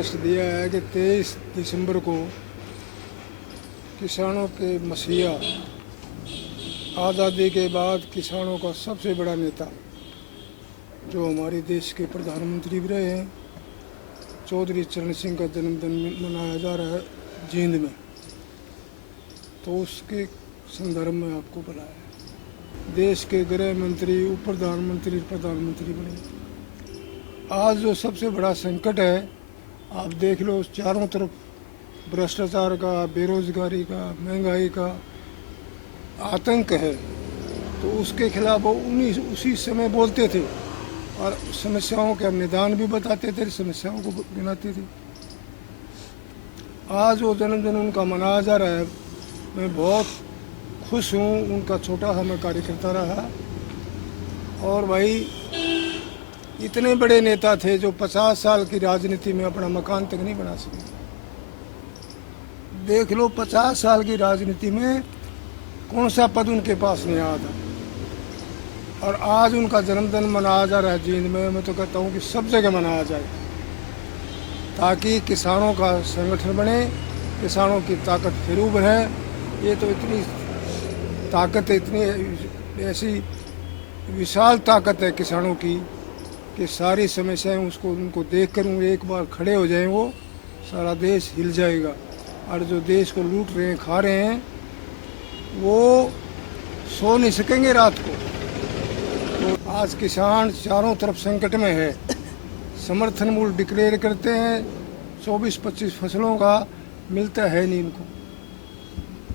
कष्ट दिया है कि 23 दिसंबर को किसानों के मसीहा, आज़ादी के बाद किसानों का सबसे बड़ा नेता, जो हमारे देश के प्रधानमंत्री भी रहे हैं, चौधरी चरण सिंह का जन्मदिन मनाया जा रहा है जींद में, तो उसके संदर्भ में आपको बुलाया है। देश के गृह मंत्री, उप प्रधानमंत्री, प्रधानमंत्री बने। आज जो सबसे बड़ा संकट है, आप देख लो, चारों तरफ भ्रष्टाचार का, बेरोजगारी का, महंगाई का आतंक है, तो उसके खिलाफ वो उसी समय बोलते थे और समस्याओं का निदान भी बताते थे, समस्याओं को गिनाते थे। आज वो जन्मदिन उनका मनाया जा रहा है। मैं बहुत खुश हूँ, उनका छोटा सा मैं कार्यकर्ता रहा। और भाई, इतने बड़े नेता थे जो 50 साल की राजनीति में अपना मकान तक नहीं बना सके। देख लो, 50 साल की राजनीति में कौन सा पद उनके पास नहीं आया था, और आज उनका जन्मदिन मनाया जा रहा है जींद में। मैं तो कहता हूँ कि सब जगह मनाया जाए, ताकि किसानों का संगठन बने, किसानों की ताकत फिर उभरे। ये तो इतनी ताकत है, इतनी ऐसी विशाल ताकत है किसानों की कि सारी समस्याएं उनको देख कर एक बार खड़े हो जाएं, वो सारा देश हिल जाएगा। और जो देश को लूट रहे हैं, खा रहे हैं, वो सो नहीं सकेंगे रात को। तो आज किसान चारों तरफ संकट में है। समर्थन मूल्य डिक्लेयर करते हैं, 24-25 फसलों का मिलता है नहीं इनको।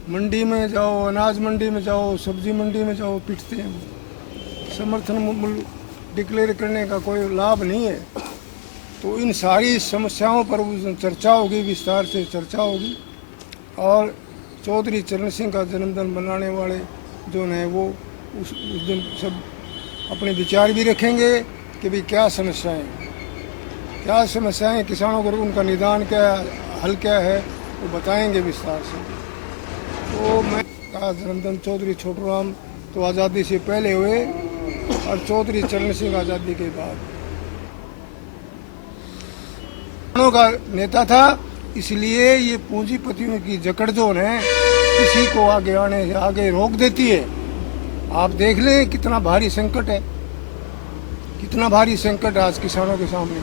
मंडी में जाओ, अनाज मंडी में जाओ, सब्जी मंडी में जाओ, पिटते हैं। समर्थन मूल्य डिक्लेयर करने का कोई लाभ नहीं है। तो इन सारी समस्याओं पर चर्चा होगी, विस्तार से चर्चा होगी। और चौधरी चरण सिंह का जन्मदिन मनाने वाले जो हैं, वो उस दिन सब अपने विचार भी रखेंगे कि भाई क्या समस्याएं किसानों को, उनका निदान क्या है, हल क्या है, वो बताएंगे विस्तार से। तो मैं का जन्मदिन चौधरी छोटूराम तो आज़ादी से पहले हुए, और चौधरी चरण सिंह आज़ादी के बाद। किसानों का नेता था, इसलिए ये पूंजीपतियों की जकड़जोड़ है, किसी को आगे आने से आगे रोक देती है। आप देख लें कितना भारी संकट है, कितना भारी संकट आज किसानों के सामने।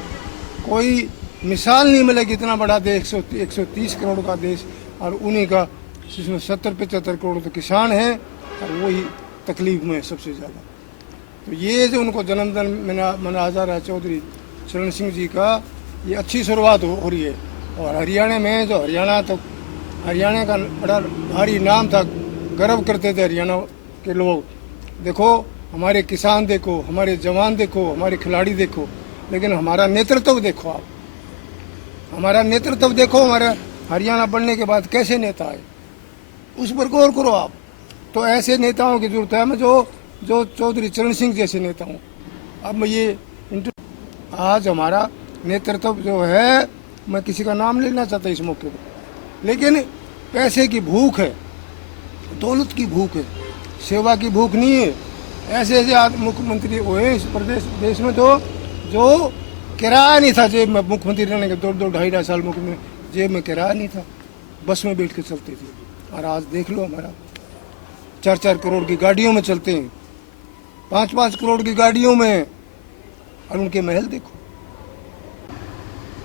कोई मिसाल नहीं मिलेगी, इतना बड़ा देश, 130 करोड़ का देश, और उन्हीं का जिसमें 70-75 करोड़ तो किसान हैं, और वही तकलीफ में है सबसे ज़्यादा। तो ये जो उनको जन्मदिन मनाया जा रहा है चौधरी चरण सिंह जी का, ये अच्छी शुरुआत हो रही है। और हरियाणा में जो हरियाणा का बड़ा भारी नाम था, गर्व करते थे हरियाणा के लोग। देखो, हमारे किसान देखो, हमारे जवान देखो, हमारे खिलाड़ी देखो, लेकिन हमारा नेतृत्व देखो। आप हमारा नेतृत्व देखो, हमारा हरियाणा बनने के बाद कैसे नेता आए, उस पर गौर करो आप। तो ऐसे नेताओं की जरूरत है हमें, जो चौधरी चरण सिंह जैसे नेता हूँ। अब मैं ये आज हमारा नेतृत्व जो है, मैं किसी का नाम लेना चाहता इस मौके पर, लेकिन पैसे की भूख है, दौलत की भूख है, सेवा की भूख नहीं है। ऐसे मुख्यमंत्री हुए इस देश में, तो जो किराया नहीं था जेब में, मुख्यमंत्री रहने के 2-2-2.5 साल मुख्यमंत्री, जेब में किराया नहीं था, बस में बैठ के चलते थे। और आज देख लो, हमारा 4-4 करोड़ की गाड़ियों में चलते हैं, 5-5 करोड़ की गाड़ियों में, और उनके महल देखो।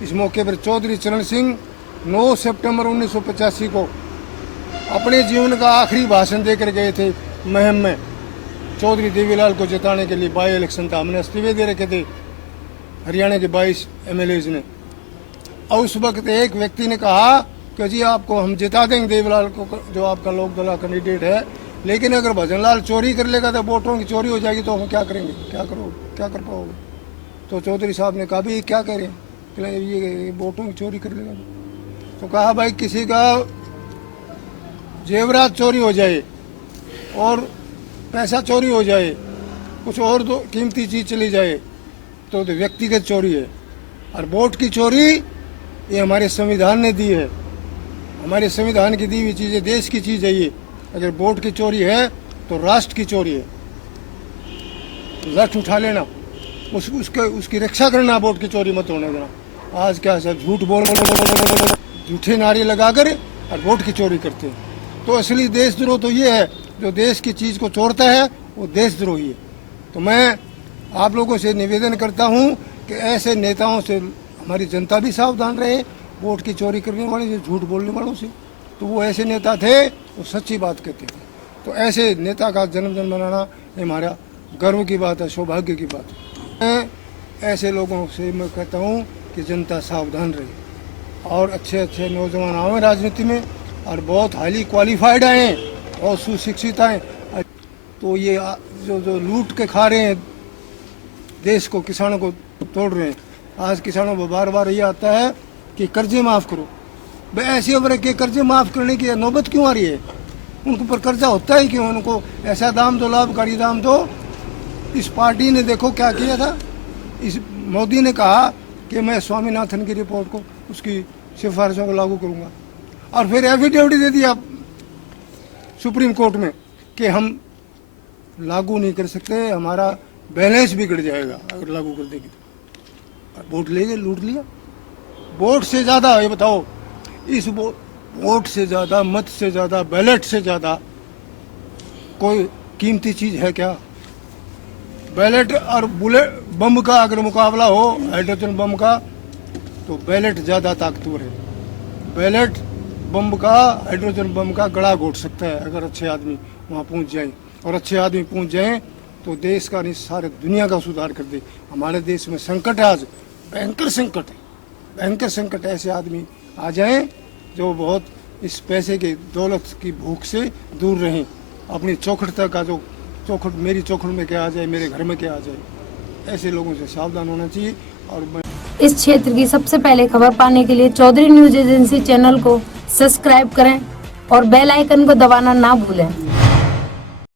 इस मौके पर चौधरी चरण सिंह 9 सितंबर 1985 को अपने जीवन का आखिरी भाषण देकर गए थे महम में। चौधरी देवीलाल को जिताने के लिए बाई इलेक्शन था, हमने इस्तीफे दे रखे थे हरियाणा के 22 MLAs ने। और उस वक्त एक व्यक्ति ने कहा कि जी आपको हम जिता देंगे देवीलाल को, जो आपका लोकदल कैंडिडेट है, लेकिन अगर भजन लाल चोरी कर लेगा तो वोटों की चोरी हो जाएगी, तो हम क्या करेंगे, क्या कर पाओगे। तो चौधरी साहब ने कहा भी क्या करें, ये वोटों की चोरी कर लेगा। तो कहा भाई, किसी का जेवरात चोरी हो जाए और पैसा चोरी हो जाए, कुछ और दो कीमती चीज़ चली जाए, तो व्यक्तिगत चोरी है। और वोट की चोरी ये हमारे संविधान ने दी है, हमारे संविधान की दी हुई चीज़ है, देश की चीज़ है ये। अगर वोट की चोरी है तो राष्ट्र की चोरी है। लठ उठा लेना, उसकी रक्षा करना, वोट की चोरी मत होने देना। आज क्या सब झूठ बोल झूठे नारे लगाकर और वोट की चोरी करते हैं। तो असली देशद्रोह तो ये है, जो देश की चीज़ को चोरता है वो देशद्रोही है। तो मैं आप लोगों से निवेदन करता हूँ कि ऐसे नेताओं से हमारी जनता भी सावधान रहे, वोट की चोरी करने वाले से, झूठ बोलने वालों से। तो वो ऐसे नेता थे, वो सच्ची बात कहते थे। तो ऐसे नेता का जन्मदिन मनाना हमारा गर्व की बात है, सौभाग्य की बात है। मैं ऐसे लोगों से मैं कहता हूँ कि जनता सावधान रहे और अच्छे अच्छे नौजवान आए राजनीति में और बहुत हाईली क्वालिफाइड आए और सुशिक्षित आए। तो ये जो लूट के खा रहे हैं देश को, किसानों को तोड़ रहे हैं। आज किसानों को बार बार ये आता है कि कर्जे माफ़ करो। भाई ऐसी उम्र के कर्जे माफ़ करने की नौबत क्यों आ रही है? उनके ऊपर कर्जा होता ही क्यों? उनको ऐसा दाम दो, लाभकारी दाम दो। इस पार्टी ने देखो क्या किया था। इस मोदी ने कहा कि मैं स्वामीनाथन की रिपोर्ट को, उसकी सिफारिशों को लागू करूंगा, और फिर एफिडेविट दे दिया सुप्रीम कोर्ट में कि हम लागू नहीं कर सकते, हमारा बैलेंस बिगड़ जाएगा अगर लागू कर देगी तो। वोट ले गए, लूट लिया। वोट से ज़्यादा, ये बताओ, इस वोट से ज़्यादा, मत से ज़्यादा, बैलेट से ज़्यादा कोई कीमती चीज़ है क्या? बैलेट और बुलेट बम का अगर मुकाबला हो, हाइड्रोजन बम का, तो बैलेट ज़्यादा ताकतवर है। बैलेट बम का, हाइड्रोजन बम का गला घोट सकता है अगर अच्छे आदमी वहाँ पहुँच जाए। और अच्छे आदमी पहुँच जाएँ तो देश का नहीं, सारे दुनिया का सुधार कर दे। हमारे देश में संकट है, आज भयंकर संकट है, भयंकर संकट। ऐसे आदमी आ जाएं जो बहुत इस पैसे की, दौलत की भूख से दूर रहें। अपनी चौखटता का, जो चौखट, मेरी चौखट में क्या आ जाए, मेरे घर में क्या आ जाए, ऐसे लोगों से सावधान होना चाहिए। और इस क्षेत्र की सबसे पहले खबर पाने के लिए चौधरी न्यूज एजेंसी चैनल को सब्सक्राइब करें और बेल आइकन को दबाना ना भूलें।